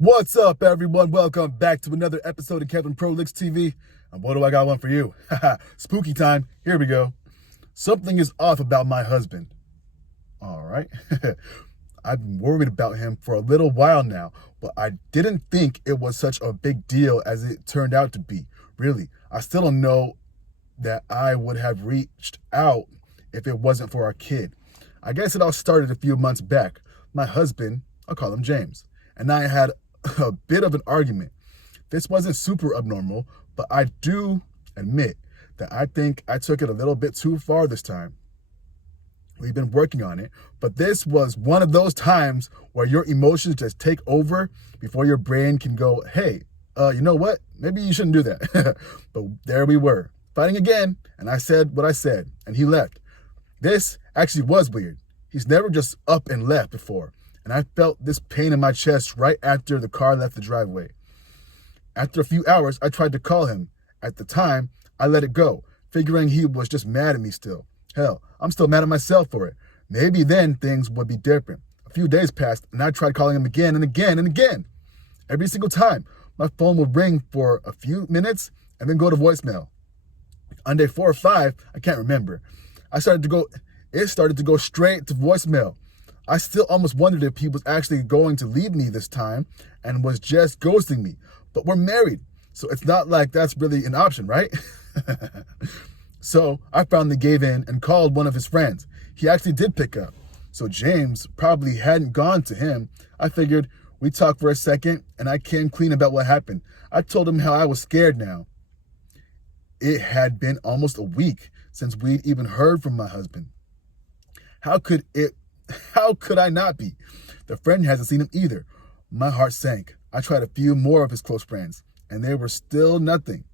What's up, everyone? Welcome back to another episode of Kevin Prolix TV. And what do I got one for you? Spooky time. Here we go. Something is off about my husband. All right. I've been worried about him for a little while now, but I didn't think it was such a big deal as it turned out to be. Really, I still don't know that I would have reached out if it wasn't for our kid. I guess it all started a few months back. My husband, I'll call him James, and I had a bit of an argument. This wasn't super abnormal, but I do admit that I think I took it a little bit too far this time. We've been working on it, but this was one of those times where your emotions just take over before your brain can go, hey, you know what? Maybe you shouldn't do that. But there we were, fighting again, and I said what I said, and he left. This actually was weird. He's never just up and left before, and I felt this pain in my chest right after the car left the driveway. After a few hours, I tried to call him. At the time, I let it go, figuring he was just mad at me still. Hell, I'm still mad at myself for it. Maybe then things would be different. A few days passed, and I tried calling him again and again and again. Every single time, my phone would ring for a few minutes and then go to voicemail. On day 4 or 5, I can't remember, it started to go straight to voicemail. I still almost wondered if he was actually going to leave me this time and was just ghosting me. But we're married, so it's not like that's really an option, right? So I finally gave in and called one of his friends. He actually did pick up. So James probably hadn't gone to him. I figured we talked for a second and I came clean about what happened. I told him how I was scared now. It had been almost a week since we'd even heard from my husband. How could I not be? The friend hasn't seen him either. My heart sank. I tried a few more of his close friends, and they were still nothing.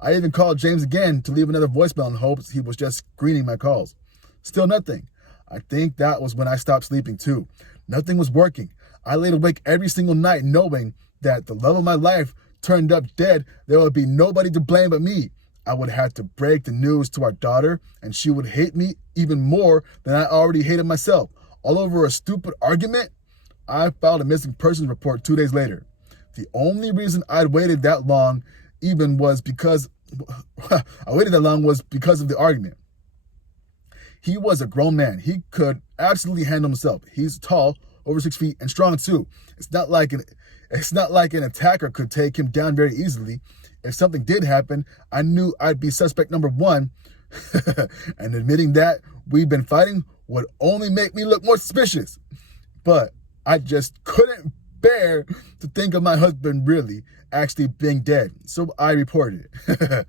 I even called James again to leave another voicemail in hopes he was just screening my calls. Still nothing. I think that was when I stopped sleeping too. Nothing was working. I laid awake every single night knowing that the love of my life turned up dead. There would be nobody to blame but me. I would have to break the news to our daughter, and she would hate me even more than I already hated myself. All over a stupid argument? I filed a missing persons report 2 days later. The only reason I'd waited that long was because of the argument. He was a grown man. He could absolutely handle himself. He's tall, over 6 feet, and strong too. It's not like an attacker could take him down very easily. If something did happen, I knew I'd be suspect number one. And admitting that we've been fighting would only make me look more suspicious. But I just couldn't bear to think of my husband really actually being dead. So I reported it.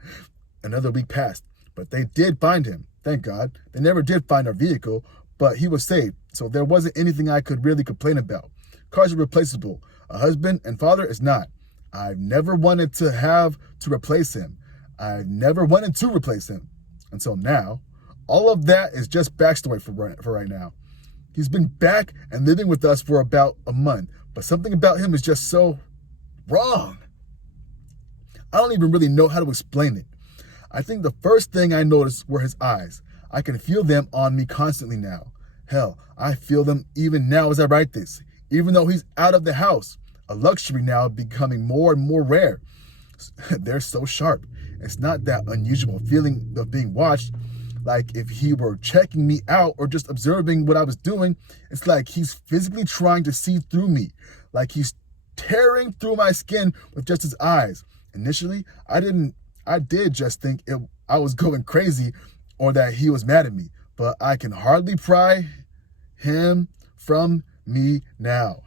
Another week passed, but they did find him. Thank God. They never did find our vehicle, but he was saved. So there wasn't anything I could really complain about. Cars are replaceable. A husband and father is not. I've never wanted to have to replace him. I've never wanted to replace him until now. All of that is just backstory for right now. He's been back and living with us for about a month, but something about him is just so wrong. I don't even really know how to explain it. I think the first thing I noticed were his eyes. I can feel them on me constantly now. Hell, I feel them even now as I write this, even though he's out of the house. A luxury now becoming more and more rare. They're so sharp. It's not that unusual feeling of being watched, like if he were checking me out or just observing what I was doing. It's like he's physically trying to see through me, like he's tearing through my skin with just his eyes. Initially, I did just think I was going crazy or that he was mad at me, but I can hardly pry him from me now.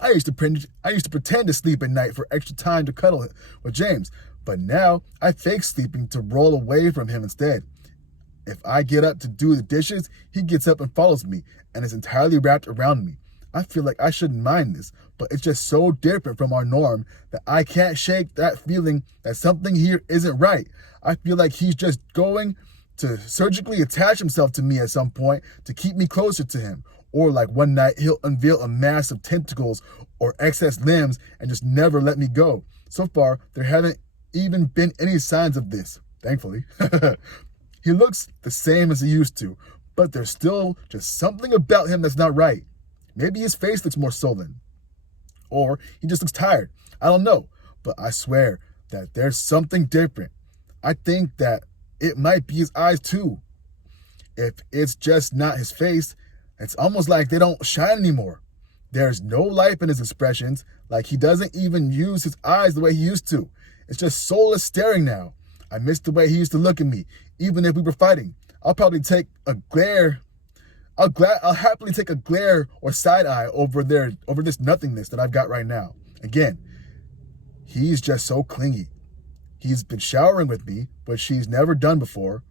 I used to pretend to sleep at night for extra time to cuddle with James, but now I fake sleeping to roll away from him instead. If I get up to do the dishes, he gets up and follows me and is entirely wrapped around me. I feel like I shouldn't mind this, but it's just so different from our norm that I can't shake that feeling that something here isn't right. I feel like he's just going to surgically attach himself to me at some point to keep me closer to him. Or like one night he'll unveil a mass of tentacles or excess limbs and just never let me go. So far, there haven't even been any signs of this, thankfully. He looks the same as he used to, but there's still just something about him that's not right. Maybe his face looks more sullen. Or he just looks tired. I don't know. But I swear that there's something different. I think that it might be his eyes too. If it's just not his face, it's almost like they don't shine anymore. There's no life in his expressions, like he doesn't even use his eyes the way he used to. It's just soulless staring now. I miss the way he used to look at me, even if we were fighting. I'll probably take a glare. I'll happily take a glare or side eye over this nothingness that I've got right now. Again, he's just so clingy. He's been showering with me, which she's never done before.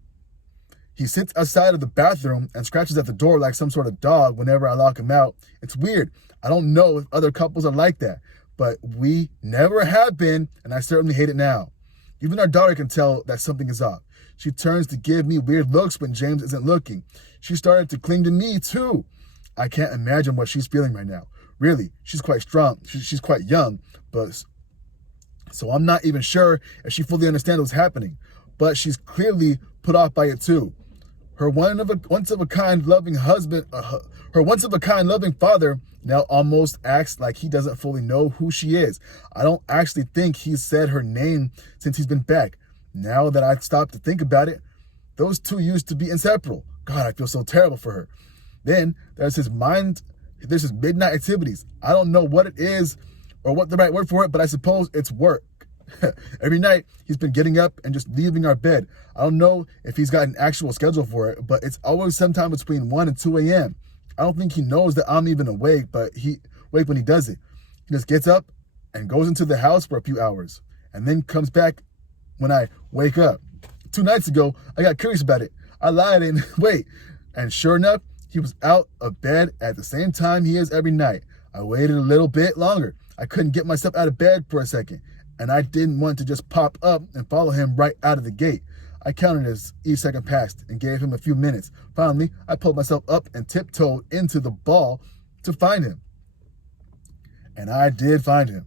He sits outside of the bathroom and scratches at the door like some sort of dog whenever I lock him out. It's weird. I don't know if other couples are like that, but we never have been, and I certainly hate it now. Even our daughter can tell that something is off. She turns to give me weird looks when James isn't looking. She started to cling to me too. I can't imagine what she's feeling right now. Really, she's quite strong. She's quite young, but so I'm not even sure if she fully understands what's happening. But she's clearly put off by it too. Her once of a kind loving father now almost acts like he doesn't fully know who she is. I don't actually think he's said her name since he's been back. Now that I've stopped to think about it, those two used to be inseparable. God, I feel so terrible for her. Then there's his midnight activities. I don't know what it is or what the right word for it, but I suppose it's work. Every night he's been getting up and just leaving our bed. I don't know if he's got an actual schedule for it, but it's always sometime between 1 and 2 a.m. I don't think he knows that I'm even awake, but he awake when he does it. He just gets up and goes into the house for a few hours and then comes back when I wake up. 2 nights ago, I got curious about it. I lied and wait. And sure enough, he was out of bed at the same time he is every night. I waited a little bit longer. I couldn't get myself out of bed for a second, and I didn't want to just pop up and follow him right out of the gate. I counted as each second passed and gave him a few minutes. Finally, I pulled myself up and tiptoed into the ball to find him. And I did find him.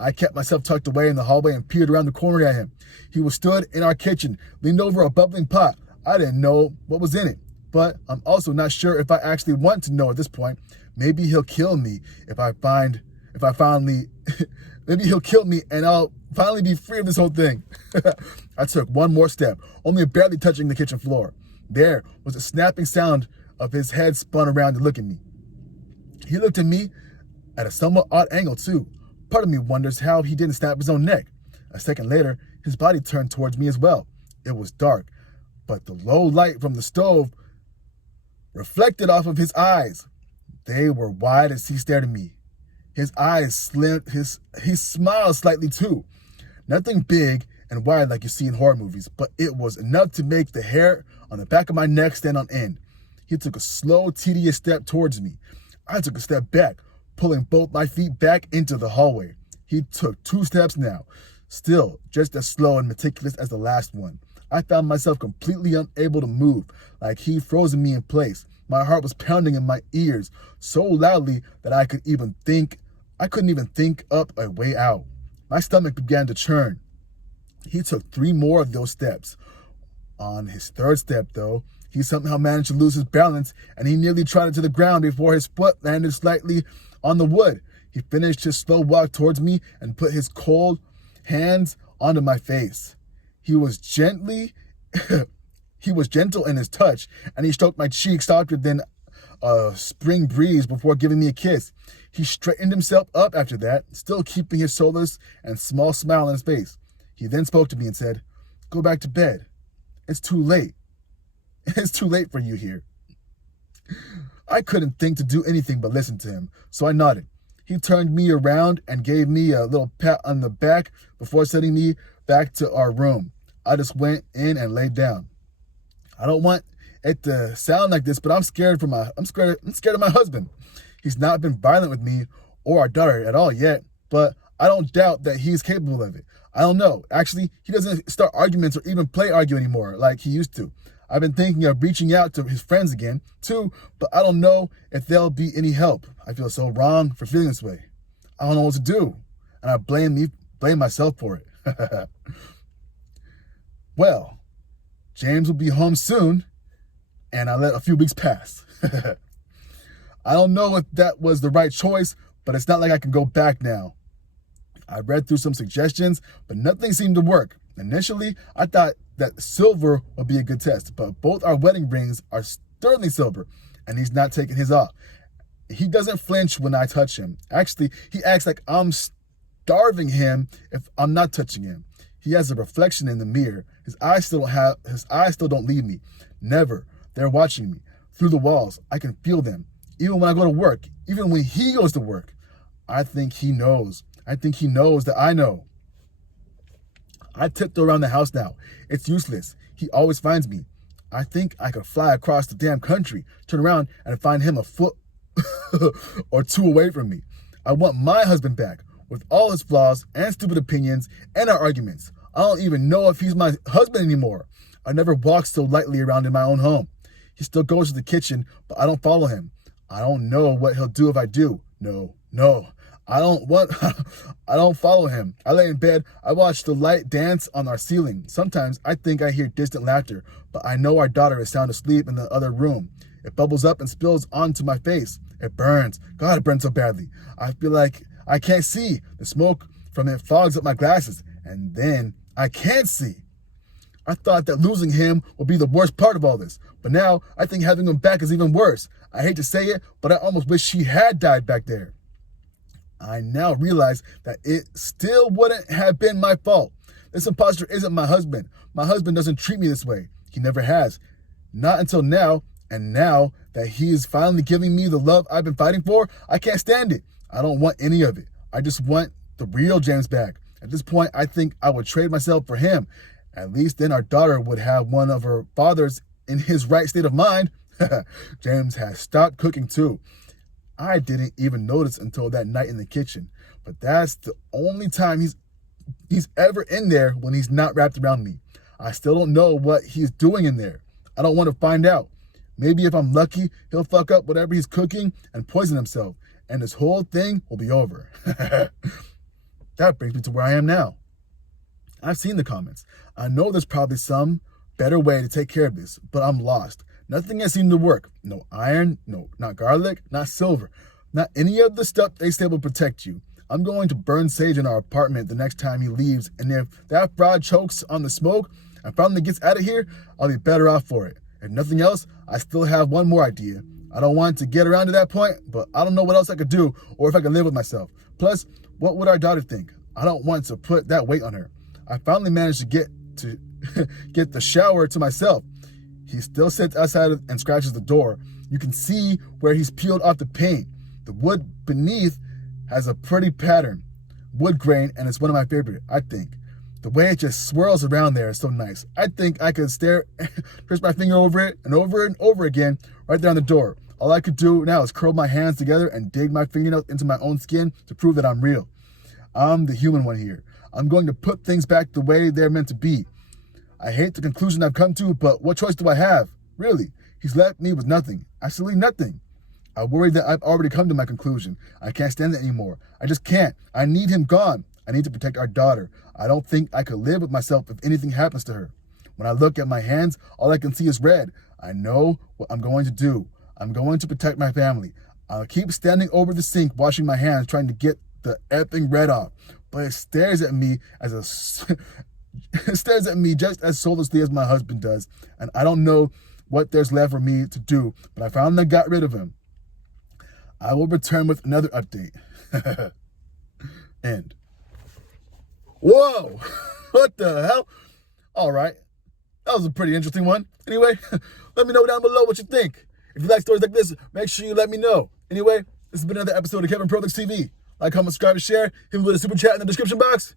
I kept myself tucked away in the hallway and peered around the corner at him. He was stood in our kitchen, leaned over a bubbling pot. I didn't know what was in it, but I'm also not sure if I actually want to know at this point. Maybe he'll kill me maybe he'll kill me and I'll finally be free of this whole thing. I took one more step, only barely touching the kitchen floor. There was a snapping sound of his head spun around to look at me. He looked at me at a somewhat odd angle too. Part of me wonders how he didn't snap his own neck. A second later, his body turned towards me as well. It was dark, but the low light from the stove reflected off of his eyes. They were wide as he stared at me. His eyes slimmed, he smiled slightly too. Nothing big and wide like you see in horror movies, but it was enough to make the hair on the back of my neck stand on end. He took a slow, tedious step towards me. I took a step back, pulling both my feet back into the hallway. He took 2 steps now, still just as slow and meticulous as the last one. I found myself completely unable to move, like he'd frozen me in place. My heart was pounding in my ears so loudly that I couldn't even think up a way out. My stomach began to churn. He took 3 more of those steps. On his 3rd step, though, he somehow managed to lose his balance, and he nearly trotted to the ground before his foot landed slightly on the wood. He finished his slow walk towards me and put his cold hands onto my face. He was gentle in his touch, and he stroked my cheek softer than a spring breeze before giving me a kiss. He straightened himself up after that, still keeping his shoulders and small smile on his face. He then spoke to me and said, "Go back to bed. It's too late. It's too late for you here." I couldn't think to do anything but listen to him, so I nodded. He turned me around and gave me a little pat on the back before sending me back to our room. I just went in and laid down. I don't want it to sound like this, but I'm scared of my husband. He's not been violent with me or our daughter at all yet, but I don't doubt that he's capable of it. I don't know. Actually, he doesn't start arguments or even argue anymore like he used to. I've been thinking of reaching out to his friends again, too, but I don't know if they'll be any help. I feel so wrong for feeling this way. I don't know what to do, and I blame myself for it. Well, James will be home soon, and I let a few weeks pass. I don't know if that was the right choice, but it's not like I can go back now. I read through some suggestions, but nothing seemed to work. Initially, I thought that silver would be a good test, but both our wedding rings are sterling silver, and he's not taking his off. He doesn't flinch when I touch him. Actually, he acts like I'm starving him if I'm not touching him. He has a reflection in the mirror. His eyes still don't leave me. Never. They're watching me. Through the walls, I can feel them. Even when I go to work, even when he goes to work. I think he knows. I think he knows that I know. I tiptoe around the house now. It's useless. He always finds me. I think I could fly across the damn country, turn around and find him a foot or two away from me. I want my husband back, with all his flaws and stupid opinions and our arguments. I don't even know if he's my husband anymore. I never walked so lightly around in my own home. He still goes to the kitchen, but I don't follow him. I don't know what he'll do if I do. No. I don't follow him. I lay in bed. I watch the light dance on our ceiling. Sometimes I think I hear distant laughter, but I know our daughter is sound asleep in the other room. It bubbles up and spills onto my face. It burns. God, it burns so badly. I feel like I can't see. The smoke from it fogs up my glasses, and then I can't see. I thought that losing him would be the worst part of all this, but now I think having him back is even worse. I hate to say it, but I almost wish he had died back there. I now realize that it still wouldn't have been my fault. This imposter isn't my husband. My husband doesn't treat me this way. He never has. Not until now, and now that he is finally giving me the love I've been fighting for, I can't stand it. I don't want any of it. I just want the real James back. At this point, I think I would trade myself for him. At least then our daughter would have one of her fathers in his right state of mind. James has stopped cooking too. I didn't even notice until that night in the kitchen, but that's the only time he's ever in there when he's not wrapped around me. I still don't know what he's doing in there. I don't want to find out. Maybe if I'm lucky, he'll fuck up whatever he's cooking and poison himself, and this whole thing will be over. That brings me to where I am now. I've seen the comments. I know there's probably some better way to take care of this, but I'm lost. Nothing has seemed to work. No iron, no, not garlic, not silver, not any of the stuff they say will protect you. I'm going to burn sage in our apartment the next time he leaves, and if that fraud chokes on the smoke and finally gets out of here, I'll be better off for it. If nothing else, I still have one more idea. I don't want to get around to that point, but I don't know what else I could do or if I could live with myself. Plus, what would our daughter think? I don't want to put that weight on her. I finally managed to get the shower to myself. He still sits outside and scratches the door. You can see where he's peeled off the paint. The wood beneath has a pretty pattern, wood grain, and it's one of my favorite, I think. The way it just swirls around there is so nice. I think I could trace my finger over it and over again right there on the door. All I could do now is curl my hands together and dig my fingernails into my own skin to prove that I'm real. I'm the human one here. I'm going to put things back the way they're meant to be. I hate the conclusion I've come to, but what choice do I have? Really, he's left me with nothing. Absolutely nothing. I worry that I've already come to my conclusion. I can't stand it anymore. I just can't. I need him gone. I need to protect our daughter. I don't think I could live with myself if anything happens to her. When I look at my hands, all I can see is red. I know what I'm going to do. I'm going to protect my family. I'll keep standing over the sink, washing my hands, trying to get the effing red off. But it stares at me it stares at me just as soullessly as my husband does. And I don't know what there's left for me to do, but I finally got rid of him. I will return with another update. End. Whoa! What the hell? All right. That was a pretty interesting one. Anyway, let me know down below what you think. If you like stories like this, make sure you let me know. Anyway, this has been another episode of Kevin Prolix TV. Like, comment, subscribe, and share. Hit me with a super chat in the description box.